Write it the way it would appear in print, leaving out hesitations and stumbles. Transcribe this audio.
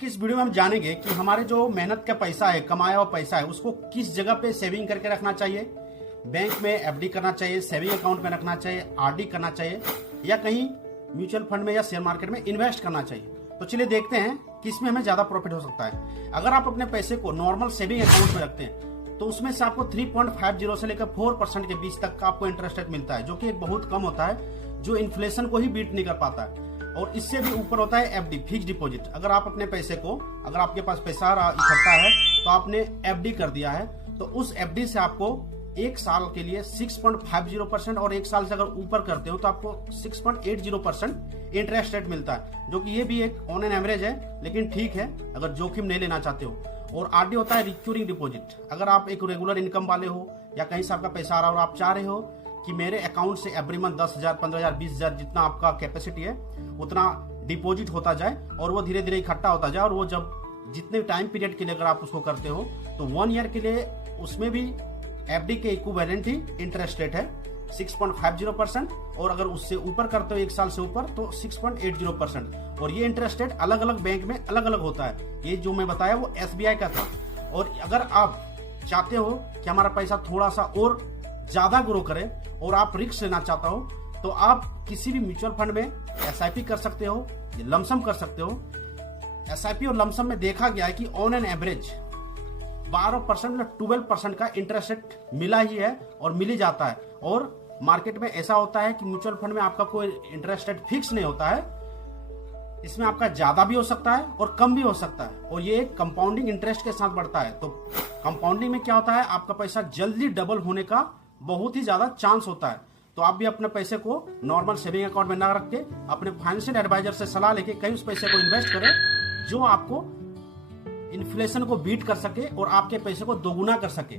कि इस वीडियो में हम जानेंगे कि हमारे जो मेहनत का पैसा है, कमाया हुआ पैसा है, उसको किस जगह पे सेविंग करके रखना चाहिए। बैंक में एफडी करना चाहिए, सेविंग अकाउंट में रखना चाहिए, आरडी करना चाहिए, या कहीं म्यूचुअल फंड में या शेयर मार्केट में इन्वेस्ट करना चाहिए। तो चलिए देखते हैं कि इसमें हमें ज्यादा प्रॉफिट हो सकता है। अगर आप अपने पैसे को नॉर्मल सेविंग अकाउंट में रखते हैं तो उसमें से आपको 3.50 से लेकर 4% के बीच तक का आपको इंटरेस्ट रेट मिलता है, जो कि एक बहुत कम होता है, जो इन्फ्लेशन को ही बीट नहीं कर पाता है। और इससे भी ऊपर होता है एफडी, फिक्स डिपॉजिट। अगर आप अपने पैसे को, अगर आपके पास पैसा इकट्ठा है तो आपने एफडी कर दिया है, तो उस एफडी से आपको एक साल के लिए 6.50% और एक साल से अगर ऊपर करते हो तो आपको 6.80% इंटरेस्ट रेट मिलता है, जो कि ये भी एक ऑन एन एवरेज है, लेकिन ठीक है अगर जोखिम नहीं लेना चाहते हो। और आरडी होता है रिक्यूरिंग डिपॉजिट। अगर आप एक रेगुलर इनकम वाले हो या कहीं से आपका पैसा आ रहा हो और आप चाह रहे हो कि मेरे अकाउंट से एवरी मंथ 10,000, 15,000, 20,000 जितना आपका कैपेसिटी है उतना डिपॉजिट होता जाए और वो धीरे धीरे इकट्ठा होता जाए, और वो जब जितने टाइम पीरियड के लिए अगर आप उसको करते हो तो 1 ईयर के लिए उसमें भी एफडी के इक्विवेलेंट ही इंटरेस्ट रेट है 6.50%, और अगर उससे ऊपर करते हो एक साल से ऊपर तो 6.80%। और ये इंटरेस्ट रेट अलग अलग बैंक में अलग अलग होता है। ये जो मैं बताया वो एसबीआई का था। और अगर आप चाहते हो कि हमारा पैसा थोड़ा सा और ज्यादा ग्रो करे और आप रिस्क लेना चाहता हो तो आप किसी भी म्यूचुअल फंड में एसआईपी कर सकते हो, लमसम कर सकते हो। एसआईपी और लमसम में देखा गया है कि ऑन एन एवरेज 12% या 12% का इंटरेस्ट रेट मिला ही है और मिल ही जाता है। और मार्केट में ऐसा होता है कि म्यूचुअल फंड में आपका कोई इंटरेस्ट रेट फिक्स नहीं होता है, इसमें आपका ज्यादा भी हो सकता है और कम भी हो सकता है, और ये एक कंपाउंडिंग इंटरेस्ट के साथ बढ़ता है। तो कंपाउंडिंग में क्या होता है, आपका पैसा जल्दी डबल होने का बहुत ही ज्यादा चांस होता है। तो आप भी अपने पैसे को नॉर्मल सेविंग अकाउंट में ना रख के अपने फाइनेंशियल एडवाइजर से सलाह लेके कहीं उस पैसे को इन्वेस्ट करें जो आपको इन्फ्लेशन को बीट कर सके और आपके पैसे को दोगुना कर सके।